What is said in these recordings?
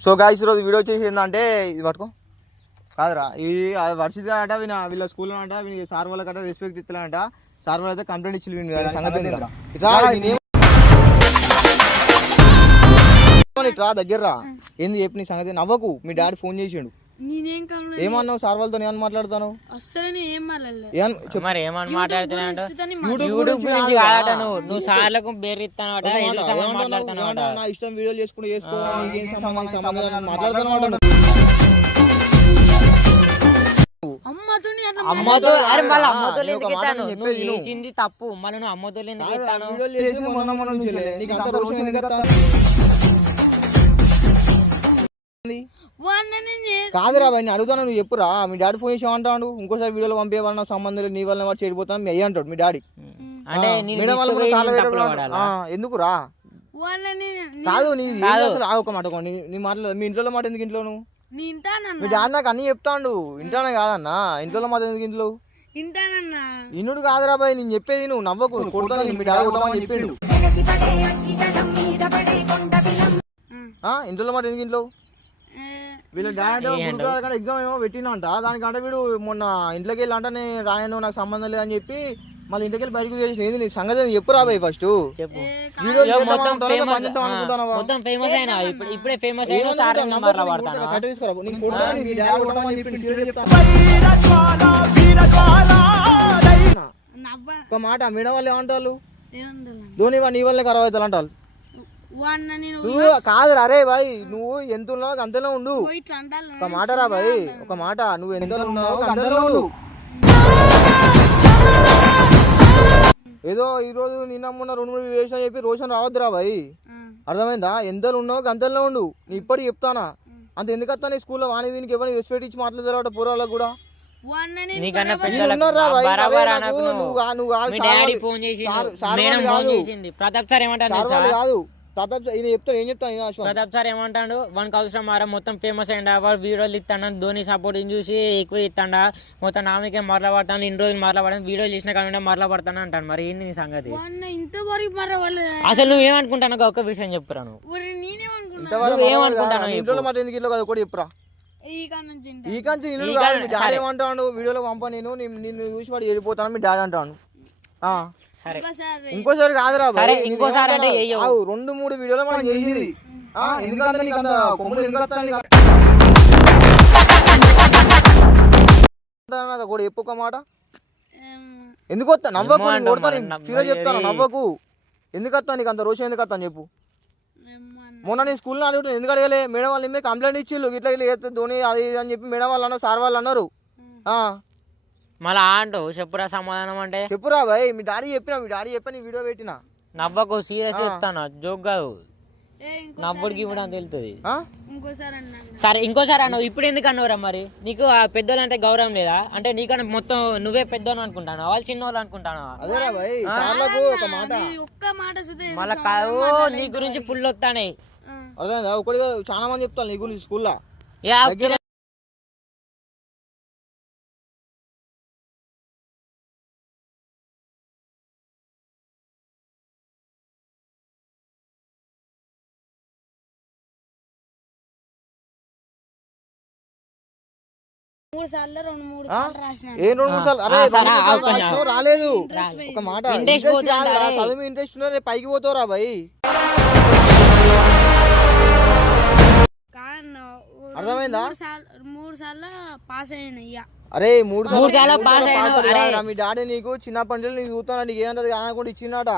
So guys ఈరోజు video వచ్చేసి ఏంటంటే ఇది పట్టుకో. కాదురా ఇది వర్షిత అట వీళ్ళ వీళ్ళ స్కూల్లో అంట వీళ్ళ సార్ వాళ్ళకట రెస్పెక్ట్ ఇస్తలేంట సార్ వాళ్ళు అయితే కంప్లైంట్ ఇచ్చి వీని గారి సంగతి ఇట్రా దగ్గర రా ఏంది చెప్పి నీ సంగతి? నవ్వకు. మీ డాడీ ఫోన్ చేసిండు. నేనేం ఏమన్నావు? సార్ వాళ్ళతో ఏమని మాట్లాడతాను? అస్సలు నేను ఏం మాట్లాడలే. ఏమన్ చెప్పు. మరి ఏమని మాట్లాడుతున్నాడు యూట్యూబ్ యూట్యూబ్ గురించి గురించి కాదురా. కాదట నువ్వు. నువ్వు సార్లకు ఏమన్నా- ఏమన్నా నా ఇష్టం వీడియోలు చేసుకుంటూ చేసుకో. నీకేం సంబంధం? ఈ సంబంధం అని మాట్లాడుతున్నావు అమ్మతో అట్లా అమ్మతో అరే మళ్ళీ అమ్మతో నేను ఒక ఎందుకు మాట ఎత్తాను? నేను నువ్వు చెప్పేది విను. చేసింది తప్పు. మళ్ళీ నువ్వు అమ్మతో ఎందుకు ఎత్తాను? వీడియోలు చేసి మొన్న మొన్న నుంచి నీకు అంత రోషం ఎందుకు వస్తా? వాడిని నేను చే- కాదురా భయ్ నేను అడుగుతాను నువ్వు చెప్పురా. మీ డాడీ ఫోన్ చేసి అంటాడు ఇంకోసారి వీడియోలో పంపేవాళ్ళ సంబంధం నీ వల్ల వాడు చెడిపోతాను మీ అయ్యి అంటాడు మీ డాడీ. ఎందుకురా? కాదు నీ? ఆ ఒక మాట నీ మాటలు మీ ఇంట్లో మాట ఎందుకు ఇంట్లో నువ్వు? మీ డాడీ నాకు అన్ని చెప్తాండు. ఇంట్లోనే కాదన్నా. ఇంట్లో మాట ఎందుకు ఇంట్లో? ఇన్నుడు కాదురా బాయ్ నేను చెప్పేది నువ్వు నవ్వకు. కొడతాను మీ డాడీ కొట్టమని చెప్పిండు. ఆ, ఇంట్లో? మాట ఎందుకు ఇంట్లో? వీళ్ళ డాడీ గురుగారు ఎగ్జామ్ ఏమో పెట్టినంట దానికంటే వీడు మొన్న ఇంట్లోకి వెళ్ళి అంటే నేను రాయను నాకు సంబంధం లేదని చెప్పి మళ్ళీ ఇంటికి వెళ్ళి బయటకు చేసి ఏంది నీ సంగతి ఏంది చెప్పు రాబాయ్ ఫస్ట్ చెప్పు వీడియో మొత్తం? ఫేమస్? మొత్తం ఫేమస్ అయినా ఇప్పుడు ఇప్పుడే ఫేమస్ అయినా సార్ మరలా పడతాను కట్ట తీసుకురా. నీకు కొడతాను, నీ డాడీ కొట్టమని చెప్పి serious చెప్తాను. నవ్వ ఒక మాట మేడం వాళ్ళు ఏమంటారు ధోని వా- నీ వల్లే ఖరాబ్ అవుతారు అంటారు నువ్వు కాదు అరే బాయ్ నువ్వు ఎంత ఉన్నావు అంతలో ఉండు. ఒక మాట రా బాయ్ ఒక మాట నువ్వు ఎంత ఉన్నావు అంతలో ఉండు. ఏదో ఈ రోజు నిన్న మొన్న రెండు మూడు వేసిన చెప్పి రోషన్ రావద్దురా బాయ్. అర్థమైందా? ఎంతలో ఉన్నావు గంతల్లో ఉండు. నీ ఇప్పటికి చెప్తానా? అంత ఎందుకు వస్తా నీ స్కూల్లో? వాణి వీనికి ఎవరిని రెస్పెక్ట్ ఇచ్చి మాట్లాడతారట పూర్వాళ్ళకు కూడా. ఫోన్. చేసింది. ప్రతాప్ సార్ ఏమంటాడు ప్రతాప్ ఈయన చెప్తాను ఏం చెప్తాను ఈయన అశ్వం. ప్రతాప్ సార్ ఏమంటాడు? వానికి అవసరం మారా మొత్తం ఫేమస్ అయ్యండా. వాడు వీడియోలు ఇస్తాడు? ధోని సపోర్ట్ చూసి ఎక్కువ ఇస్తాడా? మొత్తం నామకే మరలా పడతాను ఇన్ని రోజులు మరలా పడతాను వీడియోలు చేసిన కానీ మరలా పడతాను అంటాను మరి. ఏంది నీ సంగతి? అసలు ఒక విషయం చెప్పురా నువ్వు. నేనేమనుకున్నా? ఇంతవరకు నువ్వు మామూలు ఏమనుకుంటానో. ఇంట్లో మాట ఎందుకు ఇల్లు కదా? ఒకటి చెప్పురా. ఈ కాడ కంచి ఇల్లు కాదు మీ డాడీ. ఏమంటాడు? వీడియోలో పంప నేను నిన్ను చూసి వాడు వెళ్ళిపోతాను మీ డాడీ అంటాను. సరే. ఇంకోసారి. కాదురా. సరే, ఇంకోసారి అంటే రెండు మూడు వీడియోలు మనం చేసింది. ఆ, ఎందుకంటే నీకు అంత కొమ్ములు ఎందుకు వస్తాయి నీకు? అంతా? కూడా చెప్పు ఒక మాట. ఎందుకు వస్తా నవ్వకు కొడతాను సీరియస్ చెప్తాను? నవ్వకు. ఎందుకు వస్తా నీకు అంత? రోషం ఎందుకు వస్తాను చెప్పు. మొన్న నేను స్కూల్లో అడుగుతాను ఎందుకు అడగలే? మేడం వాళ్ళు కంప్లైంట్ ఇచ్చిళ్ళు ఇట్లా ఇట్లా చేస్తే ధోని అది అని చెప్పి మేడం వాళ్ళు అన్నారు సార్ వాళ్ళు అన్నారు. ఆ, మళ్ళా అంటావు చెప్పురా సమాధానం అంటే? చెప్పురా బాయ్ మీ డాడీ చెప్పిన మీ డాడీ చెప్పి నీ వీడియో పెట్టిన. నవ్వకు సీరియస్ చెప్తాను? జోక్ కాదు. నవ్వుడికి ఇవ్వడం తెలుస్తుంది ఆ? ఇంకోసారి అన్నాను సరే ఇంకోసారి అన్నావు ఇప్పుడు ఎందుకు అన్నవరా మరి? నీకు ఆ పెద్దోళ్ళు అంటే గౌరవం లేదా? అంటే నీకన్నా మొత్తం నువ్వే పెద్దోళ్ళు అనుకుంటాను వాళ్ళు చిన్నోళ్ళు అనుకుంటాను అదేరా బాయ్ సార్లకు ఒక మాట. నీ ఒక్క మాట చూస్తే మళ్ళా కాదు నీ గురించి ఫుల్ వస్తానే. అర్థమైందా? ఒకటి చాలా మంది చెప్తాను నీ గురించి స్కూల్లో. మూడు సార్లు రెండు మూడు సార్లు రాసిన ఏ రెండు మూడు సార్లు? అరే ఆ, రెండు సరే, మూడు సార్లు ఆ, రాసినావు, రాలేదు. ఒక మాట. Interest ఇంట్రెస్ట్ పోతుందా, రాదురా, అరే? చదువు ఇంట్రెస్ట్ ఉన్నా రేపు పైకి పోతావురా కాదన్న, ఓ అర్థమైందా? మూడు సార్లు మూడు సార్లు పాస్ అరే మూడు మూడు సార్లు పాస్ అయినావు, అయ్యాడు అరే. కాదురా, మీ డాడీ నీకు చిన్నప్పటి నుంచి నీకు చూస్తాను నీకు ఏమంటది కాకుండా ఇచ్చినాట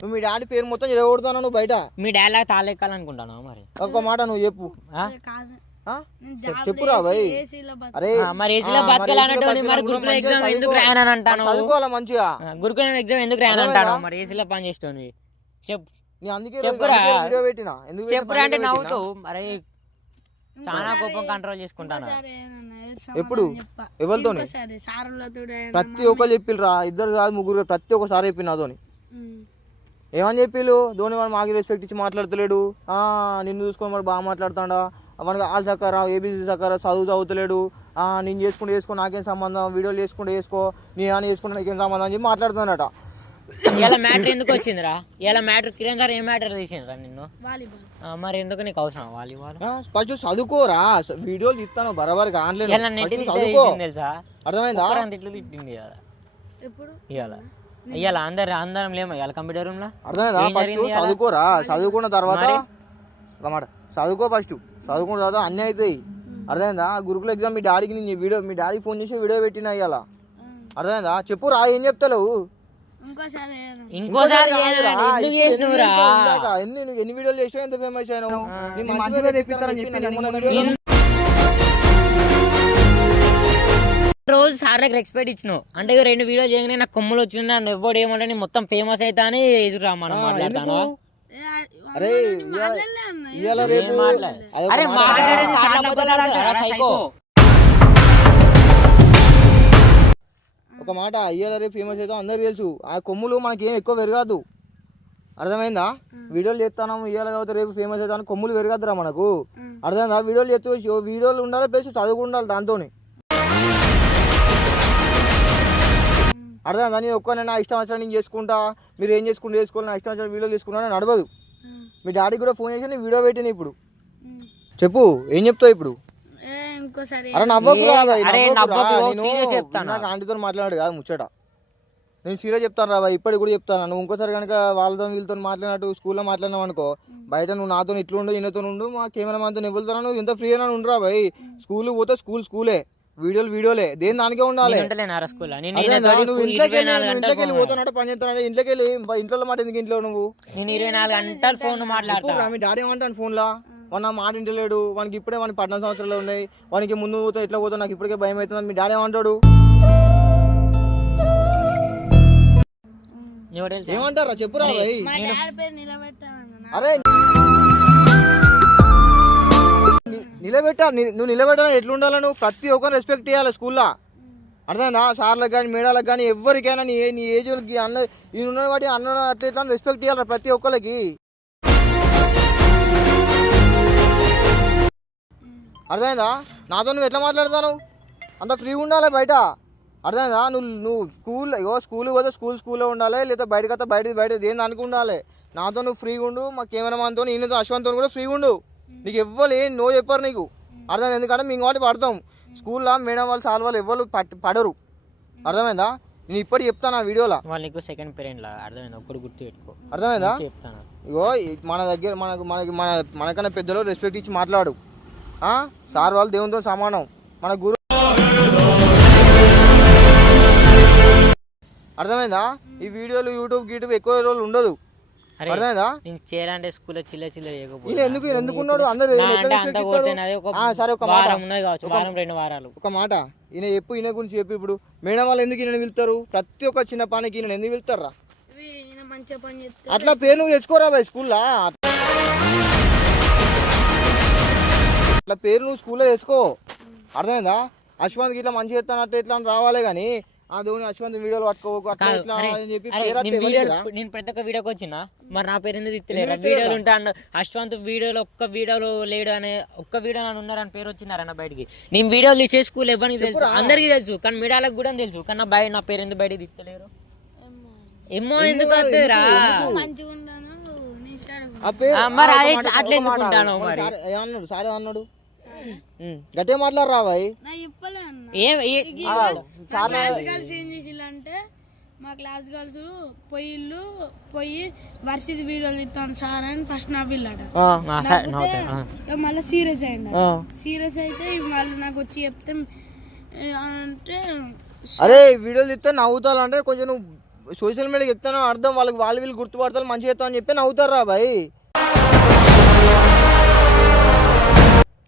నువ్వు మీ డాడీ పేరు మొత్తం చెడగొడుతాను నువ్వు బయట. మీ డాడీ తాళెక్కాలనుకుంటాను మరి? ఒక మాట నువ్వు చెప్పు? కాదు. చెప్పురా భయ్ ఏసీలో బతు అరే ఆ, మరి ఏసీలో ఆ, మరి బతకాలన్నట్టు ఏసీలో మరి బతకాలనుకున్నా గురుకుల మంచిగా ఎగ్జామ్ ఎందుకు చదువుకో. రాయనని అంటాను? మరి చదువుకోవాలా మంచిగా? గురుకులం ఎగ్జామ్ ఎందుకు రాయని అంటాను? మరి ఏసీలో పని చేస్తుంది. చెప్పు. నీ అందుకే చెప్పురా. అందుకే వీడియో పెట్టినా. ఎందుకు పెట్టినా? చెప్పురా అంటే వీడియో పెట్టినా? నవ్వుతావు. మరి చాలా కోపం కంట్రోల్ చేసుకుంటాను? ఎప్పుడు? సారులతో ప్రతి ఒక్కరు చెప్పిల్రా. ఇద్దరు కాదు ముగ్గురు ప్రతి ఒక్కసారి చెప్పిన నాతోని. ఏమని చెప్పిళ్ళు ధోని వాడు మాకు రెస్పెక్ట్ ఇచ్చి మాట్లాడతలేడు. ఆ, నిన్ను చూసుకొని మరి బాగా మాట్లాడుతాడా. మనకి ఆల్ సక్కరా ఏబీసీ సక్కరా చదువు చదువుతలేడు. ఆ, నేను చేసుకుంటే చేసుకో నాకేం సంబంధం? వీడియోలు చేసుకుంటే చేసుకో. నీ అని చేసుకుంటే నాకేం సంబంధం? అని చెప్పి మాట్లాడుతున్నాడట. ఇలా మ్యాటర్ ఎందుకు వచ్చిందిరా? ఇలా మ్యాటర్ కిరణ్ సార్ ఏం మ్యాటర్ తీసిండ్రా నిన్ను? మరి ఎందుకు నీకు అవసరం వాలీబాల్? ఫస్ట్ చదువుకోరా. వీడియోలు ఇస్తాను బరాబర్ ఆన్లైన్ చదువుకో. తెలుసా? అర్థమైందా? ఇట్లు తిట్టింది ఎప్పుడు? ఇవాళ. ఇవాళ అందరు అందరం లేము? ఇవాళ కంప్యూటర్ రూమ్లో అర్థమైందా? చదువుకోరా. చదువుకున్న తర్వాత మరి? ఒక మాట. చదువుకో ఫస్ట్. చదువుకున్న తర్వాత అన్నీ అవుతాయి. అర్థమైందా? గ్రూప్లో ఎగ్జామ్ మీ డాడీకి నేను వీడియో మీ డాడీ ఫోన్ చేసి వీడియో పెట్టినా ఇవాళ అర్థమైందా? చెప్పు రా ఏం చెప్తావు ఇంకోసారి ఎన్ని నువ్వు ఎన్ని వీడియోలు చేసావు ఎంత ఫేమస్ అయినావు? నీ మంచిగా తెప్పిస్తానని చెప్పి వీడియోలో- రోజు సార్ దగ్గర ఎక్స్పెక్ట్ ఇచ్చినావు. అంటే ఇక రెండు వీడియో చేయగానే నాకు కొమ్ములు వచ్చిన నన్ను ఎవడు ఏమంటే మొత్తం ఫేమస్ అవుతా అని ఎదురురా మనం మాట్లాడతాను? అరే ఇవాళ రేపు అరే సార్ల సైకో. ఒక మాట అయ్యాల రేపు ఫేమస్ అయితే అందరికి తెలుసు. ఆ కొమ్ములు మనకి ఏం ఎక్కువ పెరగదు. అర్థమైందా? వీడియోలు చేస్తాను ఇవాళ కాబట్టి రేపు ఫేమస్ అవుతాను కొమ్ములు పెరగద్దురా మనకు. అర్థమైందా? వీడియోలు చేస్తూ వీడియోలు ఉండాలి ప్లస్ చదువు ఉండాలి దాంతోని. అర్థమైందా? నేను ఒక్క నా ఇష్టం వచ్చిన నేను చేసుకుంటా మీరు ఏం చేసుకుంటూ చేసుకోవాలి నా ఇష్టం వచ్చిన వీడియోలు చేసుకుంటా అని నడవదు. మీ డాడీకి కూడా ఫోన్ చేసి నేను వీడియో పెట్టిన ఇప్పుడు. చెప్పు ఏం చెప్తావు ఇప్పుడు? ఏ, ఇంకోసారి అరే నవ్వకు రా బాయ్, అరే నవ్వకు రా. నవ్వకు, నేను serious చెప్తాను. నాకు ఆంటీతో మాట్లాడాడు కాదు ముచ్చట. నేను సీరియస్ చెప్తాను రా బాయ్, ఇప్పటికి కూడా చెప్తాను? నువ్వు ఇంకోసారి కనుక వాళ్ళతో వీళ్ళతో మాట్లాడినట్టు స్కూల్లో మాట్లాడినావు అనుకో బయట నువ్వు నాతో ఇట్లుండు ఈయనతో ఉండు మా కెమెరా మనతో ఎవరితో నువ్వు ఎంత ఫ్రీ అయినా ఉండరా బాయ్. స్కూల్ పోతే స్కూల్ స్కూలే. వీడియోలు వీడియోలే. దేని దానికే ఉండాలి? స్కూల్ నేను నువ్వు ఇంట్లోకి వెళ్ళి నువ్వు ఇంట్లోకి వెళ్ళి పని ఇంట్లోకి వెళ్ళి ఇంట్లో మాట ఎందుకు ఇంట్లో నువ్వు? నేను ఇరవై నాలుగు గంటలు ఫోన్ మీ డాడీ ఏమంటాను ఫోన్లో? వాడు నా మాట ఇంటలేడు వానికి ఇప్పుడే వానికి పద్నాలుగు సంవత్సరాలు ఉన్నాయి. వానికి ముందు పోతే ఎట్లా పోతా నాకు ఇప్పటికే భయం అవుతుంది. మీ డాడీ ఏమంటాడు ఏమంటారా చెప్పురా అరే నిలబెట్టా నువ్వు నిలబెట్టాలని ఎట్లుండాలి నువ్వు? ప్రతి ఒక్కరిని రెస్పెక్ట్ చేయాలి స్కూల్లో. అర్థమైందా? సార్లకు కానీ మేడాలకు కానీ ఎవరికైనా నీ నీ ఏజ్ అన్న ఈయన ఉన్న వాటి అన్న అట్లా ఇట్లా రెస్పెక్ట్ చేయాలి ప్రతి ఒక్కరికి అర్థమైందా? నాతో నువ్వు ఎట్లా మాట్లాడతావు అంత ఫ్రీగా ఉండాలి బయట? అర్థమైందా? నువ్వు నువ్వు స్కూల్ ఇగో స్కూల్ పోతే స్కూల్ స్కూల్లో ఉండాలి లేదా బయటకు వస్తే బయట బయట దేని అనుకుండాలి ఉండాలి? నాతో నువ్వు ఫ్రీగా ఉండు మా కెమెరామాన్తో ఈయనతో అశ్వంత్తో కూడా ఫ్రీగా ఉండు. నీకు ఎవ్వరు ఏం నో చెప్పారు నీకు. అర్థమైంది? ఎందుకంటే మేము కాబట్టి పడతాం. స్కూల్లో మేడం వాళ్ళు సార్ వాళ్ళు ఎవ్వరు పట్ పడరు. అర్థమైందా? నేను ఇప్పటి చెప్తాను ఆ వీడియోలో. వాళ్ళు నీకు సెకండ్ పేరెంట్ లాగా అర్థమైంది? ఒక్కడు గుర్తు పెట్టుకో. అర్థమైందా? చెప్తాను. ఇగో మన దగ్గర మనకు మనకి మన మనకన్నా పెద్దలు రెస్పెక్ట్ ఇచ్చి మాట్లాడు. ఆ? సార్ వాళ్ళు దేవునితో సమానం. మన గురు అర్థమైందా? ఈ వీడియోలు యూట్యూబ్ గీట్యూబ్ ఎక్కువ రోజులు ఉండదు. అర్థమైందా? నేను చేయాలంటే స్కూల్లో చిల్ల చిల్ల ఈయన చేయకపోతే ఎందుకు ఈయన ఎందుకు ఉన్నాడు? అందరు ఎట్లా అంత ఒక ఆ, సరే ఒక మాట. వారం ఉన్నది కావచ్చు వారం రెండు వారాలు. ఒక మాట. ఈయన చెప్పు ఈయన గురించి చెప్పు ఇప్పుడు. మేడం వాళ్ళు ఎందుకు ఈయన వెళ్తారు ప్రతి ఒక్క చిన్న పనికి ఈయన ఎందుకు వెళ్తారా ఇవి ఈయన మంచిగా పని చేస్తే అట్లా పేరు నువ్వు తెచ్చుకోరా బాయ్ స్కూల్లో? అట్లా పేరు నువ్వు స్కూల్లో తెచ్చుకో. అర్థమైందా? అశ్వంత్ ఇట్లా మంచి చేస్తాను అట్లా ఇట్లా అని రావాలి కానీ ఆ అశ్వంత్ వీడియోలు పట్టుకోకు అట్లా కాదు, ఇట్లా అరే, అని చెప్పి అరే, పేరు నేను ప్రతి ఒక్క వీడియోకి వచ్చినా మరి నా పేరు ఎందుకు వీడియోలు ఉంటా అన్న అశ్వంత్ వీడియోలో ఒక్క వీడియోలో లేడు అనే ఒక్క వీడియో నన్ను ఉన్నారని పేరు వచ్చిందారన్న బయటికి. నేను వీడియోలు తీసే స్కూల్ ఎవరికి తెలుసు అందరికీ తెలుసు కానీ మీడియాలకు కూడా తెలుసు? కానీ నా బయట నా పేరు ఎందుకు బయట తిత్తలేరు ఏమో. ఏమో ఎందుకు ఆ, మరి అట్లా ఒక ఎందుకు మాట. ఉంటాను మన మరి? సార్ ఏమన్నాడు? సార్ ఏమన్నాడు? ఉమ్, గట్టిగా మాట్లాడరా బాయ్? ఏ- మా క్లాస్ గర్ల్స్ ఏం చేసిల్లంటే మా క్లాస్ గర్ల్స్ పొయ్యిళ్ళు పోయి వర్షిది వీడియోలు ఇస్తాను సార్ అని ఫస్ట్ నవ్విల్లట. ఆ, ఆ, సరే, నా ఓకే, ఆ. మళ్ళీ సీరియస్ అయ్యండి ఆ. సీరియస్ అయితే వాళ్ళు నాకు వచ్చి చెప్తే అంటే అరే వీడియోలు ఇస్తే నవ్వుతారు అంటే కొంచెం నువ్వు సోషల్ మీడియాకి ఎక్కుతానో అర్థం. వాళ్ళకి వాళ్ళు వీళ్ళు గుర్తుపడతారు మంచిగా అని చెప్పి నవ్వుతారు రా బాయ్.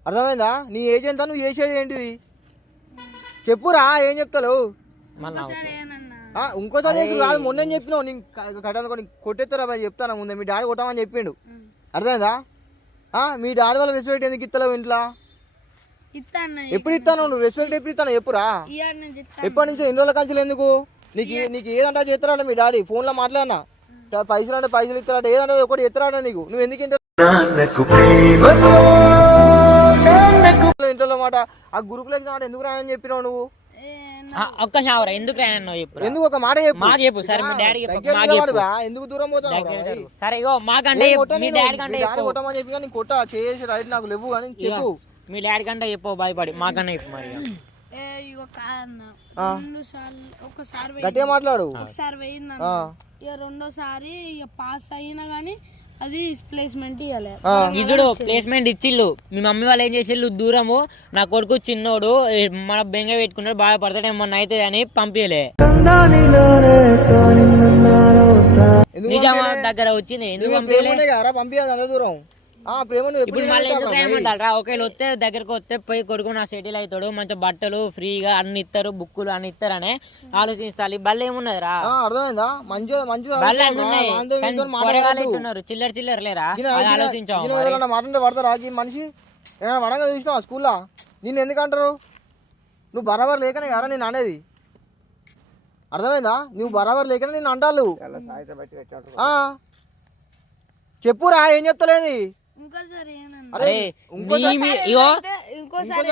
అర్థమైందా? నీ ఏజ్ ఎంత? నువ్వు చేసేది ఏంటిది? చెప్పురా ఏం చెప్తావు ఇంకోసారి కాదు మొన్న చెప్పినావు? నేను కట్టాను కొట్టేస్తారా బాయ్? చెప్తాను ముందే? మీ డాడీ కొట్టామని చెప్పిండు. అర్థమైందా? ఆ, మీ డాడీ వాళ్ళ రెస్పెక్ట్ ఎందుకు ఇస్తలేవు ఇంట్లో? ఎప్పుడు ఇస్తాను నువ్వు? రెస్పెక్ట్ ఎప్పుడు ఇస్తాను చెప్పురా. ఎప్పటి నుంచి? ఎన్ని రోజుల కంచెలు ఎందుకు? నీకు నీకు ఏదంటా చేస్తాడా మీ డాడీ. ఫోన్లో మాట్లాడినా. పైసలు అంటే పైసలు ఇస్తాడా ఏదంటే ఒకటి ఎత్తాడా నీకు. నువ్వు ఎందుకు ఇంటర్ మాట? ఆ గురుకులు ఎగ్జామ్ అంటే ఎందుకు రాయని చెప్పినావు నువ్వు? ఒక్క షావరా ఎందుకు రాయనో చెప్పు ఎందుకు ఒక మాట చెప్పు? మాకు చెప్పు సరే మీ డాడీ చెప్పు? ఎందుకు దూరం పోతావు. సరే ఇగో మాకంటే. మీ డాడీ కంటే చెప్పు. కొట్టమని చెప్పి కానీ కొట్ట చేసి రైట్ నాకు లేవు అని చెప్పు. మీ డాడీ కంటే చెప్పు భయపడి మాకన్నా చెప్పు మరి ఒకసారి గట్టిగా. మాట్లాడు. ఒకసారి పోయిందన్న. ఇక రెండోసారి ఇక పాస్ అయినా కానీ అది ప్లేస్మెంట్ ఇవ్వలే ఇదుడు ప్లేస్మెంట్ ఇచ్చిళ్ళు. మీ మమ్మీ వాళ్ళు ఏం చేసిళ్ళు? దూరము. నా కొడుకు చిన్నోడు మన బెంగ పెట్టుకున్నాడు బాధపడతాడు ఏమన్నా అవుతుంది అని పంపించలే నిజామా దగ్గర వచ్చింది. ఎందుకు పంపించలే దూరం. ఇప్పుడు మళ్ళీ ఎందుకు? ఏమంటారా ఒకవేళ వస్తే దగ్గరకు వస్తే పోయి కొడుకు నా సెటిల్ అవుతాడు మంచి బట్టలు ఫ్రీగా అన్ని ఇస్తారు బుక్కులు అన్ని ఇస్తారనే ఆలోచిస్తారు. బల్ల ఏమున్నదిరా ఆ, అర్థమైందా? మంచిగా మంచిగా చిల్లర చిల్లర లేరా? ఎవరైనా మాట్లాడితే పడతారా. ఈ మనిషి వడంగా చూసినావా స్కూల్లో? నిన్ను ఎందుకు అంటారు? నువ్వు బరాబర్ లేకనే కదా నేను అనేది. అర్థమైందా? నువ్వు బరాబర్ లేకనే నేను అంటారు ఆ. చెప్పురా ఏం చెప్తలేది అరే ఇగో ఇంకోసారి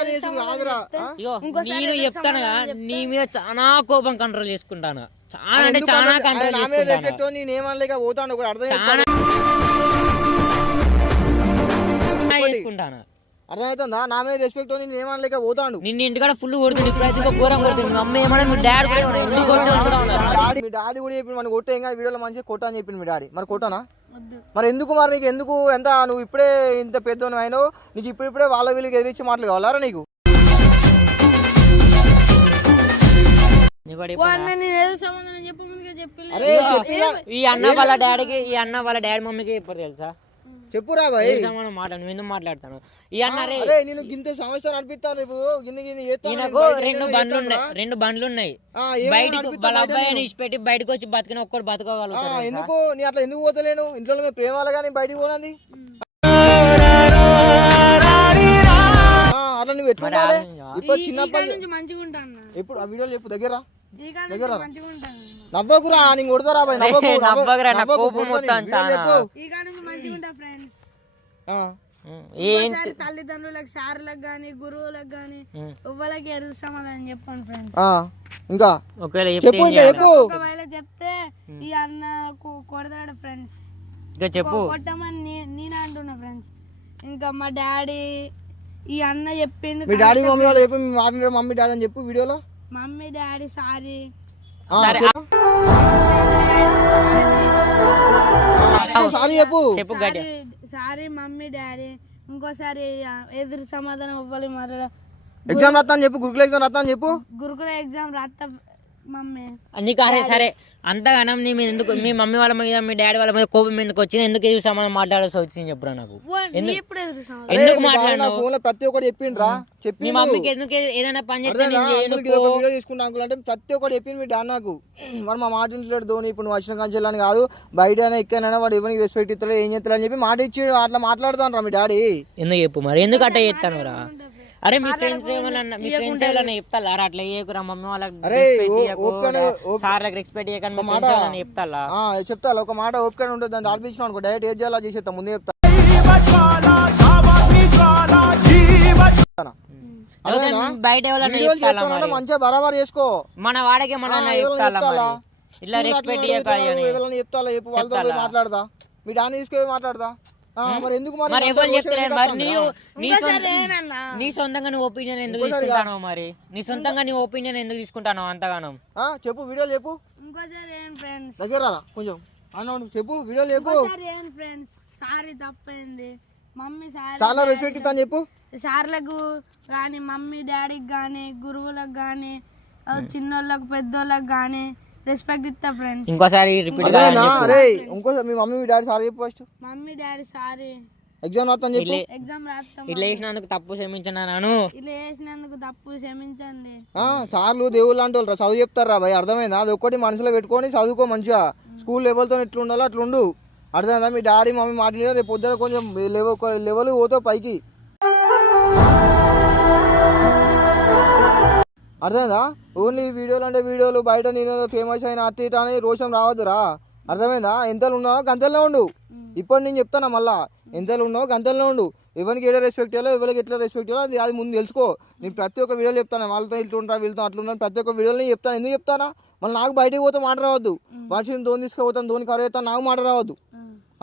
నేను చెప్తాను కదా నీ మీద చాలా కోపం కంట్రోల్ చేసుకుంటాను. చాలా అంటే చాలా కంట్రోల్ చేసుకుంటాను. పోతాను అర్థం. చాలా చేసుకుంటాను. అర్థమవుతుందా? నా మీద రెస్పెక్ట్ నేను ఏమనలేక పోతాడు నిన్ను ఇంటికాడ ఫుల్ కొడుతుంది ఇప్పుడైతే ఇంకా ఘోరం కొడుతుంది. మీ అమ్మ ఏమన్నా మీ డాడీ కూడా ఏమన్నా ఎందుకు కూడా. డాడీ మీ డాడీ కూడా చెప్పింది మన కొట్టే ఇంకా వీడియోలో మంచిగా కొట్టా అని చెప్పింది మీ డాడీ. మరి కొట్టానా? మరి ఎందుకు మరి నీకు ఎందుకు? ఎంత? నువ్వు ఇప్పుడే ఇంత పెద్దోను అయినావు. నీకు ఇప్పుడు ఇప్పుడే వాళ్ళ వీళ్ళకి ఎదిరించి మాటలు కావాలారా నీకు? ఈ అన్న వాళ్ళ డాడీకి ఈ అన్న వాళ్ళ డాడీ మమ్మీకి చెప్పారు తెలుసా? చెప్పురా బాయ్. ఏ సమానం మాట నువ్వు ఎందుకు మాట్లాడతాను? ఈ అన్న రే అరే నేను గింత సంవత్సరం నడిపిస్తాను గిన్ని గిన్ని ఈయనకు రెండు బండ్లు ఉన్నాయి రెండు బండ్లు ఉన్నాయి. బయటకు వాళ్ళ అబ్బాయిని? ఇచ్చిపెట్టి బయటకు వచ్చి బతికిన ఒక్కడు తెలుసా? ఎందుకు? నీ అట్లా ఎందుకు పోతలేను? ఇంట్లో మేము ప్రేమ వాళ్ళ కానీ బయటికి పోనంది. అట్లా నువ్వు ఎట్లా? ఇప్పుడు చిన్నప్పటి మంచిగా ఉంటా అన్న. ఎప్పుడు? ఆ వీడియోలు చెప్పు దగ్గర ఉంటాను నవ్వకురా నేను కొడతారా నవ్వకురా, కోపం నేను. చాలా. మంచిగా ఫ్రెండ్స్ ఆ. ఉం, ఏం ఒకసారి తల్లిదండ్రులకు సార్లకు కానీ గురువులకు కానీ ఉం. ఎవ్వరికి ఎదురు సమాధానం చెప్పండి ఫ్రెండ్స్ ఆ, ఇంకా? ఒకవేళ చెప్తే చెప్పు ఒకవేళ చెప్తే ఈ అన్న కొడతాడు ఫ్రెండ్స్ ఇంకా చెప్పు. కొట్టమని నేనే అంటున్నా ఫ్రెండ్స్ ఇంకా మా డాడీ ఈ అన్న చెప్పిండు మీ డాడీ మమ్మీ వాళ్ళు చెప్పు మాట్లాడే మమ్మీ డాడీ అని చెప్పు వీడియోలో. Mummy daddy sorry. సరే చెప్పు. సారీ చెప్పు. గట్టి సారీ మమ్మీ డాడీ. ఇంకోసారి ఎదురు సమాధానం ఇవ్వాలి మరి. ఎగ్జామ్ అని చెప్పు గురుకుల ఎగ్జామ్ అని చెప్పు. గురుకుల ఎగ్జామ్ రాస్తా మమ్మీ. నీకు అరే సరే. అంతగానం నీ మీద ఎందుకు మీ మమ్మీ వాళ్ళ మీద మీ డాడీ వాళ్ళ మీద కోపం ఎందుకు వచ్చింది? ఎందుకు ఇది సమానం మాట్లాడాల్సి వచ్చింది చెప్పురా నాకు? ఎదురు ఎందుకు మాట్లాడినావు? ఫోన్లో ప్రతి ఒక్కటి చెప్పిండ్రా చెప్పి మీ మమ్మీకి ఎందుకు ఏదైనా పని తీసుకుంటా అంకుల్ అంటే ప్రతి ఒక్కటి చెప్పింది మీ డాడ్ నాకు. మరి మా మాట ఇంట్లో ధోని ఇప్పుడు నువ్వు వచ్చిన కంచెలని కాదు. బయట ఎక్కడైనా వాడు ఎవరికి రెస్పెక్ట్ ఇస్తలే ఏం చేస్తలే అని చెప్పి మాట ఇచ్చి అట్లా మాట్లాడుతాను రా మీ డాడీ. ఎందుకు చెప్పు మరి? ఎందుకు అట్లా చేస్తాను రా అరే మీ ఫ్రెండ్స్ ఏమన్నా మీ ఫ్రెండ్స్ ఏమైనా చెప్తారా అట్లా చేయకురా మమ్మీ వాళ్ళకి సార్లకు రెస్పెక్ట్ ఇయ్యకని మీ ఫ్రెండ్స్ చెప్తారా ఆ, చెప్తా ఒక మాట ఓపిక ఉంటుంది దాన్ని ఆడిపించిన అనుకో డైరెక్ట్ ఏం చేయాలో చేసేస్తా ముందే చెప్తా? బయట మంచిగా బరాబర్ చేసుకో. మన వాడికి మన? ఇట్లా రెస్పెక్ట్ చెప్పు వాళ్ళతో చెప్తాలా? మాట్లాడదా? మీ డాన్ని తీసుకొని మాట్లాడదా? మరి ఎందుకు ఎవరు నీవు? నీ నీ సొంతంగా నువ్వు ఒపీనియన్ ఎందుకు తీసుకుంటానో మరి? నీ సొంతంగా నీ ఒపీనియన్ ఎందుకు తీసుకుంటానో అంతగానం? ఆ, చెప్పు వీడియోలు చెప్పు. ఇంకోసారి ఏం ఫ్రెండ్స్ దగ్గర కొంచెం. అన్న చెప్పు వీడియోలు చెప్పు. ఫ్రెండ్స్ సారీ తప్పైంది. మమ్మీ సారీ చాలా రెస్పెక్ట్ ఇస్తాను చెప్పు. సార్లకు కానీ మమ్మీ డాడీకి కానీ గురువులకు కానీ చిన్నోళ్ళకు పెద్దోళ్ళకి కానీ రెస్పెక్ట్ ఇస్తా ఫ్రెండ్స్ ఇంకోసారి రిపీట్ అరే ఇంకోసారి మీ మమ్మీ మీ డాడీ సారీ చెప్పు first mummy daddy sorry. Exam రాస్తాను చెప్పు. ఎగ్జామ్ రాస్తాం ఇట్లా చేసినందుకు తప్పు ఇలా వేసినందుకు తప్పు క్షమించండి. ఆ, సార్లు దేవుళ్ళు లాంటి వాళ్ళు రా, చదువు చెప్తారా భయ్ అర్థమైందా? అది ఒక్కటి మనసులో పెట్టుకొని చదువుకో మంచిగా. స్కూల్ లెవెల్తో ఎట్లా ఉండాలో అట్లా ఉండు అర్థమైందా? మీ డాడీ మమ్మీ మాట విని రేపు పొద్దున కొంచెం లెవెల్ లెవెల్ పోతావు పైకి. అర్థమైందా? ఓన్లీ వీడియోలు అంటే వీడియోలు బయట నేను ఫేమస్ అయిన అట్టి ఇటు అని రోషం రావద్దురా. అర్థమైందా? ఎంతలు ఉన్నావో గంతల్లో ఉండు. ఇప్పుడు నేను చెప్తాను మళ్ళా. ఎంతలు ఉన్నావో గంతల్లో ఉండు. ఎవరికి ఏదో రెస్పెక్ట్ ఇవ్వాలో ఎవరికి ఎట్లా రెస్పెక్ట్ ఇవ్వాలో అది అది ముందు తెలుసుకో. నేను ప్రతి ఒక్క వీడియోలో చెప్తాను? వాళ్ళతో ఇట్లుంటా వీళ్ళతో అట్లుంటాను ప్రతి ఒక్క వీడియోలో నేను చెప్తాను? ఎందుకు చెప్తానా? మళ్ళీ నాకు బయటికి పోతే మాట రావద్దు. మనిషిని ధోని తీసుకుపోతాను ధోని కరువు అవుతాను నాకు మాట రావద్దు.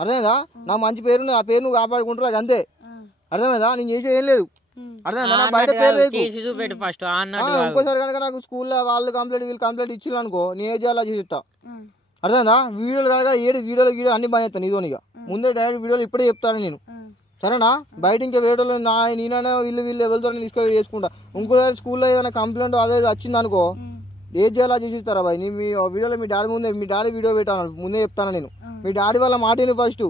అర్థమైందా? నా మంచి పేరు ఆ పేరు నువ్వు కాపాడుకుంటారు అది అంతే అర్థమైందా? నేను చేసేది ఏం లేదు. బయట పేరు చూపెట్టు ఫస్ట్. ఇంకోసారి కనుక నాకు స్కూల్లో వాళ్ళు కంప్లైంట్ వీళ్ళు కంప్లైంట్ ఇచ్చిల్లు అనుకో నేను ఏం చేయాలో చేస్తా అర్థమైందా? వీడియోలు కాక ఏడు వీడియోలు వీడియో అన్ని బాగా చెప్తాను ఇదోనిగా ముందే డైరెక్ట్ వీడియోలు ఇప్పుడే చెప్తాను నేను. సరేనా? బయట ఇంకా వీడియోలు నా నేనైనా వీళ్ళు వీళ్ళు ఎవరితో తీసుకొని చేసుకుంటా. ఇంకోసారి స్కూల్లో ఏదైనా కంప్లైంట్ అదే వచ్చింది అనుకో ఏం చేయాలో చేసిస్తారా బాయ్? నీ మీ వీడియోలో మీ డాడీ ముందే మీ డాడీ వీడియో పెట్టాను ముందే చెప్తాను నేను. మీ డాడీ వాళ్ళ మాటని ఫస్ట్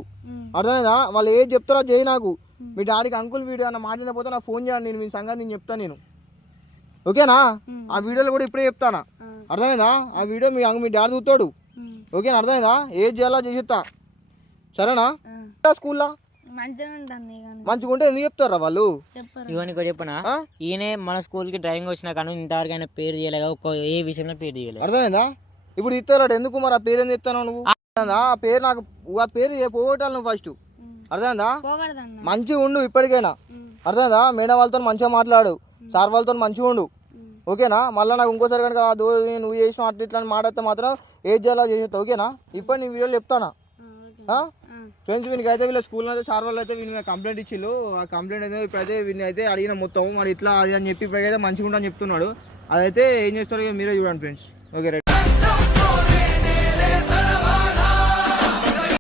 అర్థమైందా? వాళ్ళు ఏది చెప్తారో చేయి నాకు. మీ డాడీకి అంకుల్ వీడియో అన్న మాట పోతే నాకు ఫోన్ చేయండి నేను మీ సంగతి నేను చెప్తాను నేను. ఓకేనా ఆ వీడియోలో కూడా ఇప్పుడే చెప్తానా? అర్థమైందా? ఆ వీడియో మీ మీ డాడీ చూస్తాడు. ఓకేనా అర్థమైందా? ఏది చేయాలో చేసిస్తా. సరేనా? స్కూల్లో మంచిగా ఉంటే ఎందుకు చెప్తారా వాళ్ళు? చెప్పరు. ఇవన్నీ కూడా చెప్పనా? ఈయనే మన స్కూల్కి డ్రైవింగ్ వచ్చినా కానీ ఇంతవరకు ఆయన పేరు తీయలేదు ఒక్క ఏ విషయంలో పేరు తీయలేదు అర్థమైందా? ఇప్పుడు ఇస్తాడు ఎందుకు మరి ఆ పేరు ఎందుకు ఇస్తాను నువ్వు? ఆ పేరు నాకు ఆ పేరు ఏ పోగొట్టాలి నువ్వు ఫస్ట్ అర్థమైందా? మంచిగా ఉండు ఇప్పటికైనా. అర్థమైందా? మేడం వాళ్ళతో మంచిగా మాట్లాడు. సార్ వాళ్ళతో మంచిగా ఉండు. ఓకేనా? మళ్ళీ నాకు ఇంకోసారి కనుక నువ్వు చేసిన అట్లా ఇట్లా మాట్లాడితే మాత్రం ఏది చేయాలో చేసేస్తా. ఓకేనా? ఇప్పుడు నీ వీడియోలు చెప్తానా? ఫ్రెండ్స్ వీనికి అయితే వీళ్ళ స్కూల్లో అయితే సార్ వాళ్ళు అయితే వీని కంప్లైంట్ ఇచ్చిళ్ళు. ఆ కంప్లైంట్ అయితే ఇప్పుడైతే వీని అయితే అడిగిన మొత్తం. మరి ఇట్లా అది అని చెప్పి ఇప్పుడైతే మంచిగా ఉంటా అని చెప్తున్నాడు. అదైతే ఏం చేస్తారో మీరే చూడండి ఫ్రెండ్స్. Okay right.